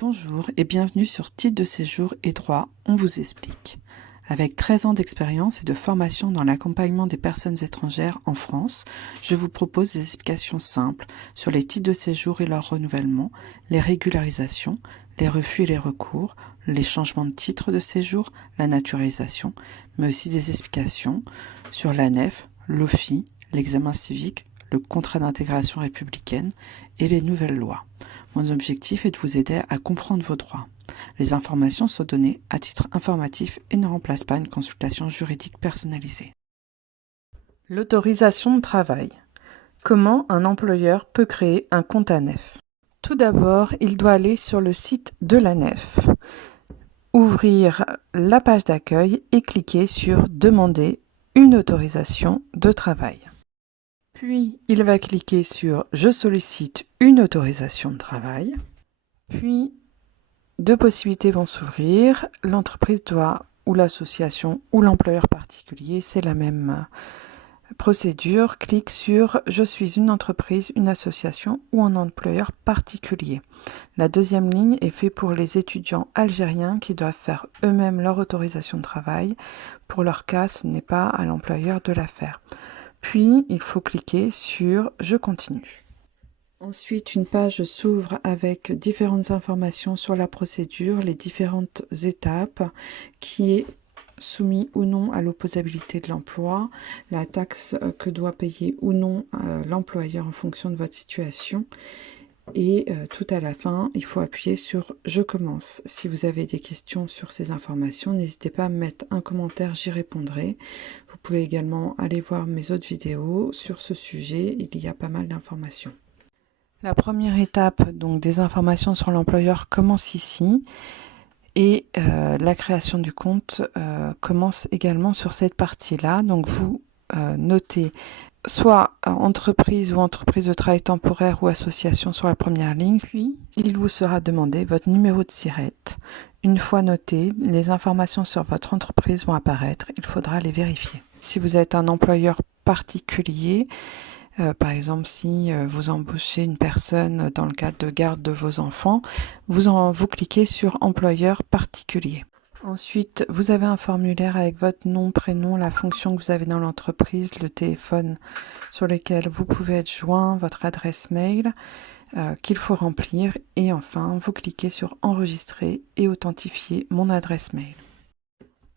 Bonjour et bienvenue sur Titre de séjour et droit, on vous explique. Avec 13 ans d'expérience et de formation dans l'accompagnement des personnes étrangères en France, je vous propose des explications simples sur les titres de séjour et leur renouvellement, les régularisations, les refus et les recours, les changements de titre de séjour, la naturalisation, mais aussi des explications sur l'ANEF, l'OFII, l'examen civique, le contrat d'intégration républicaine et les nouvelles lois. Mon objectif est de vous aider à comprendre vos droits. Les informations sont données à titre informatif et ne remplacent pas une consultation juridique personnalisée. L'autorisation de travail. Comment un employeur peut créer un compte ANEF? Tout d'abord, il doit aller sur le site de l'ANEF, ouvrir la page d'accueil et cliquer sur « Demander une autorisation de travail ». Puis, il va cliquer sur « Je sollicite une autorisation de travail ». Puis, deux possibilités vont s'ouvrir. L'entreprise doit, ou l'association, ou l'employeur particulier, c'est la même procédure. Clique sur « Je suis une entreprise, une association ou un employeur particulier ». La deuxième ligne est faite pour les étudiants algériens qui doivent faire eux-mêmes leur autorisation de travail. Pour leur cas, ce n'est pas à l'employeur de la faire. Puis, il faut cliquer sur « Je continue ». Ensuite, une page s'ouvre avec différentes informations sur la procédure, les différentes étapes, qui est soumis ou non à l'opposabilité de l'emploi, la taxe que doit payer ou non l'employeur en fonction de votre situation. Et tout à la fin, il faut appuyer sur « Je commence ». Si vous avez des questions sur ces informations, n'hésitez pas à me mettre un commentaire, j'y répondrai. Vous pouvez également aller voir mes autres vidéos sur ce sujet, il y a pas mal d'informations. La première étape, donc des informations sur l'employeur, commence ici. Et la création du compte commence également sur cette partie-là. Donc vous notez soit entreprise ou entreprise de travail temporaire ou association sur la première ligne, puis il vous sera demandé votre numéro de SIRET. Une fois noté, les informations sur votre entreprise vont apparaître, il faudra les vérifier. Si vous êtes un employeur particulier, par exemple, si vous embauchez une personne dans le cadre de garde de vos enfants, vous cliquez sur « Employeur particulier ». Ensuite, vous avez un formulaire avec votre nom, prénom, la fonction que vous avez dans l'entreprise, le téléphone sur lequel vous pouvez être joint, votre adresse mail qu'il faut remplir. Et enfin, vous cliquez sur « Enregistrer et authentifier mon adresse mail ».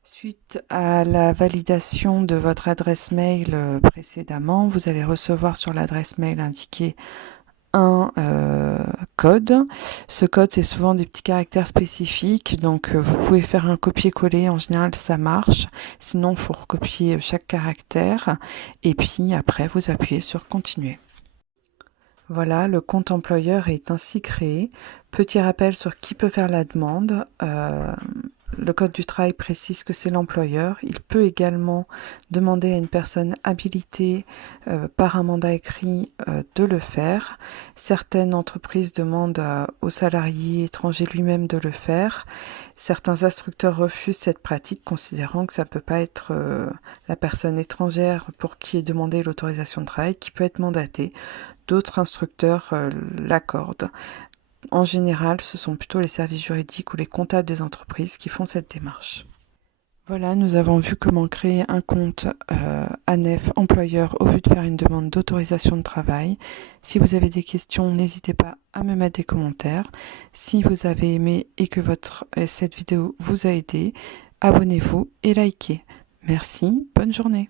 Suite à la validation de votre adresse mail précédemment, vous allez recevoir sur l'adresse mail indiquée un code. Ce code, c'est souvent des petits caractères spécifiques, donc vous pouvez faire un copier-coller, en général ça marche, sinon il faut recopier chaque caractère, et puis après vous appuyez sur « Continuer ». Voilà, le compte employeur est ainsi créé. Petit rappel sur qui peut faire la demande. Le Code du travail précise que c'est l'employeur. Il peut également demander à une personne habilitée par un mandat écrit de le faire. Certaines entreprises demandent au salarié étranger lui-même de le faire. Certains instructeurs refusent cette pratique, considérant que ça ne peut pas être la personne étrangère pour qui est demandé l'autorisation de travail qui peut être mandatée. D'autres instructeurs l'accordent. En général, ce sont plutôt les services juridiques ou les comptables des entreprises qui font cette démarche. Voilà, nous avons vu comment créer un compte ANEF employeur au vu de faire une demande d'autorisation de travail. Si vous avez des questions, n'hésitez pas à me mettre des commentaires. Si vous avez aimé et que cette vidéo vous a aidé, abonnez-vous et likez. Merci, bonne journée.